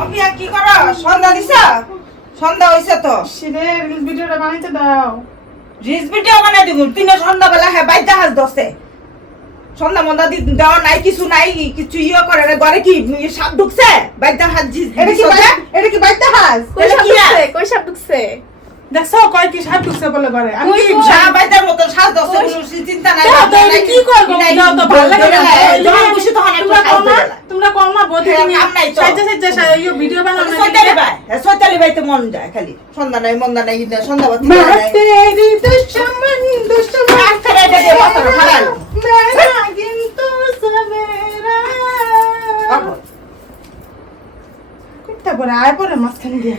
আমি আর কি করো সন্ধ্যা দিছা সন্ধ্যা হইছে তো সিরে রিলস ভিডিওটা বানাইতে দাও রিলস ভিডিও বানাই দিব তিন সন্ধ্যাবেলা হ্যাঁ বাইতে হাস দছে সন্ধ্যা মন্দা দেওয়া নাই কিছু নাই কিছু ইয়ে করে না ঘরে কি সাপ ঢুকছে বাইতে হাস এটা কি বাইতে হাস কই সাপ ঢুকছে দেখছো কয় কি সাপ ঢুকছে বলে ঘরে আমি কি যা বাইতের মতো সাজ দছে কোনো চিন্তা নাই কি করব দাও তো ভালো লাগে না যখন খুশি তখন একটু খাইতে গেলা তোমরা কমা বধে তুমি কাম নাই তো। সাইজে এই ভিডিও বানানো সৈতালি বাইতে মন যায় খালি সন্ধ্যা নাই মন্দা নাই সন্ধ্যা বাতি তেরি দুশ্মন দুশ্মন করে দে পাথর ফাড়াল মেরা কিন্তু সবেরা কোনটা বড় আয় পরে মাঝখানে দিয়া